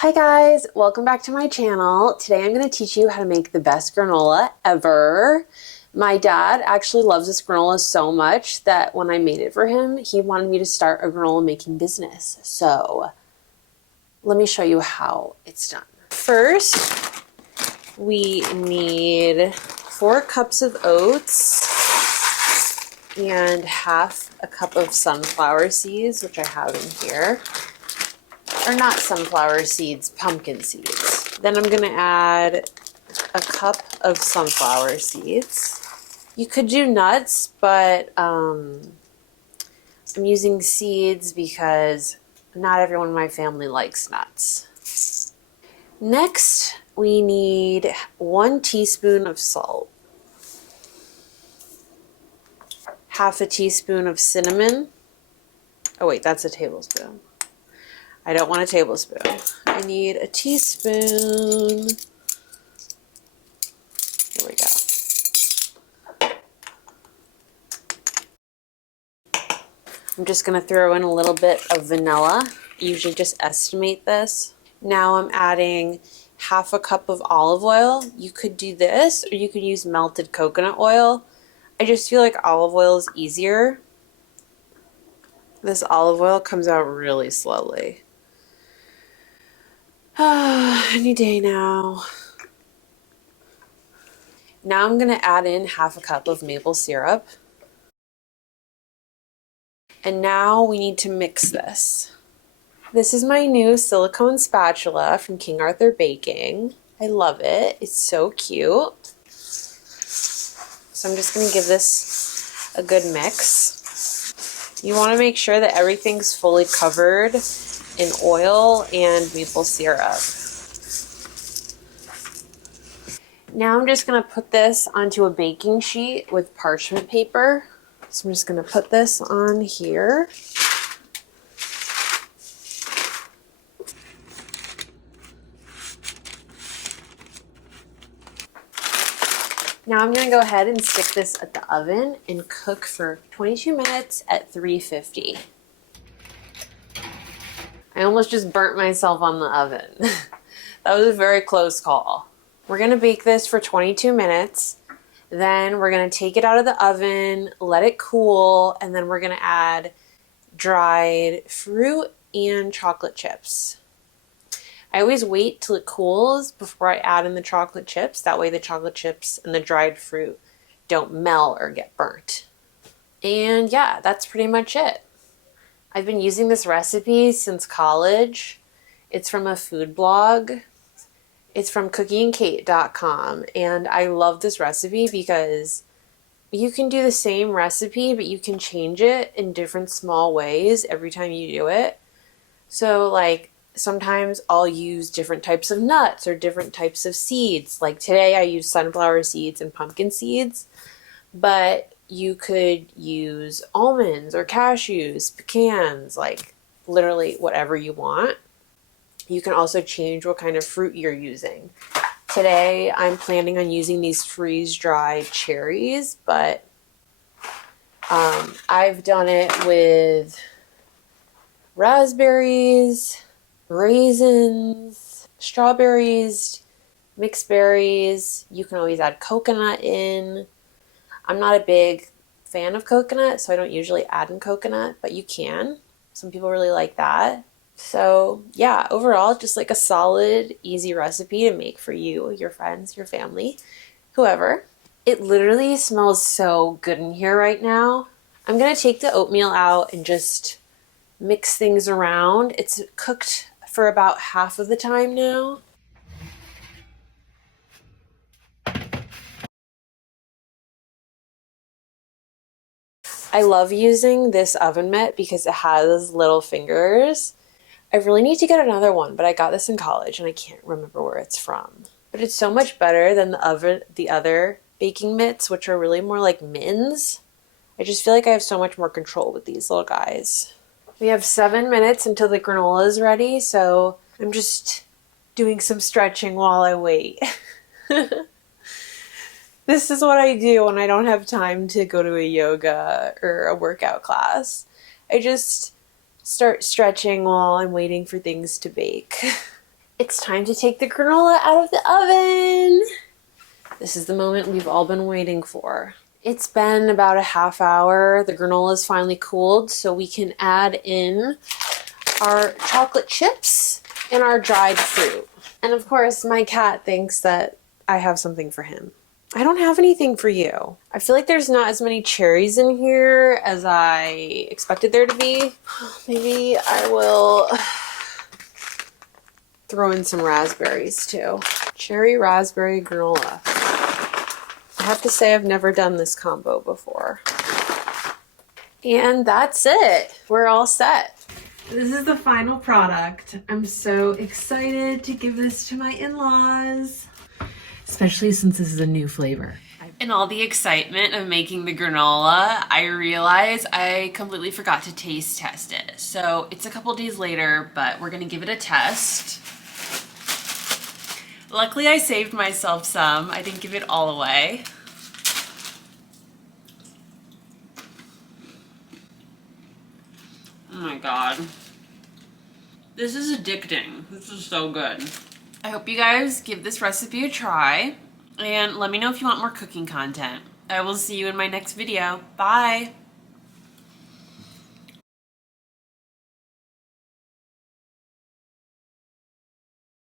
Hi guys, welcome back to my channel. Today I'm going to teach you how to make the best granola ever. My dad actually loves this granola so much that when I made it for him, he wanted me to start a granola making business. So let me show you how it's done. First, we need 4 cups of oats and half a cup of sunflower seeds, which I have in here. Or not sunflower seeds, pumpkin seeds. Then I'm gonna add a cup of sunflower seeds. You could do nuts, but I'm using seeds because not everyone in my family likes nuts. Next, we need 1 teaspoon of salt, half a teaspoon of cinnamon. Oh wait, that's a tablespoon. I don't want a tablespoon. I need a teaspoon. Here we go. I'm just going to throw in a little bit of vanilla. Usually just estimate this. Now I'm adding half a cup of olive oil. You could do this or you could use melted coconut oil. I just feel like olive oil is easier. This olive oil comes out really slowly. Any day now. Now I'm going to add in half a cup of maple syrup. And now we need to mix this. This is my new silicone spatula from King Arthur Baking. I love it. It's so cute. So I'm just going to give this a good mix. You want to make sure that everything's fully covered in oil and maple syrup. Now I'm just going to put this onto a baking sheet with parchment paper. So I'm just going to put this on here. Now I'm going to go ahead and stick this at the oven and cook for 22 minutes at 350. I almost just burnt myself on the oven. That was a very close call. We're going to bake this for 22 minutes. Then we're going to take it out of the oven, let it cool, and then we're going to add dried fruit and chocolate chips. I always wait till it cools before I add in the chocolate chips. That way the chocolate chips and the dried fruit don't melt or get burnt. And yeah, that's pretty much it. I've been using this recipe since college. It's from a food blog. It's from cookieandkate.com, and I love this recipe because you can do the same recipe, but you can change it in different small ways every time you do it. So like sometimes I'll use different types of nuts or different types of seeds. Like today I used sunflower seeds and pumpkin seeds, but you could use almonds or cashews, pecans, like literally whatever you want. You can also change what kind of fruit you're using. Today, I'm planning on using these freeze-dried cherries, but I've done it with raspberries, raisins, strawberries, mixed berries. You can always add coconut in. I'm not a big fan of coconut, so I don't usually add in coconut, but you can. Some people really like that. So yeah, overall, just like a solid, easy recipe to make for you, your friends, your family, whoever. It literally smells so good in here right now. I'm gonna take the oatmeal out and just mix things around. It's cooked for about half of the time now. I love using this oven mitt because it has little fingers. I really need to get another one, but I got this in college and I can't remember where it's from. But it's so much better than the other baking mitts, which are really more like mittens. I just feel like I have so much more control with these little guys. We have 7 minutes until the granola is ready, so I'm just doing some stretching while I wait. This is what I do when I don't have time to go to a yoga or a workout class. I just start stretching while I'm waiting for things to bake. It's time to take the granola out of the oven. This is the moment we've all been waiting for. It's been about a half hour. The granola is finally cooled, so we can add in our chocolate chips and our dried fruit. And of course, my cat thinks that I have something for him. I don't have anything for you. I feel like there's not as many cherries in here as I expected there to be. Maybe I will throw in some raspberries too. Cherry raspberry granola. I have to say I've never done this combo before. And that's it. We're all set. This is the final product. I'm so excited to give this to my in-laws. Especially since this is a new flavor. In all the excitement of making the granola, I realized I completely forgot to taste test it. So it's a couple days later, but we're gonna give it a test. Luckily I saved myself some. I didn't give it all away. Oh my god. This is addicting. This is so good. I hope you guys give this recipe a try and let me know if you want more cooking content. I will see you in my next video. Bye!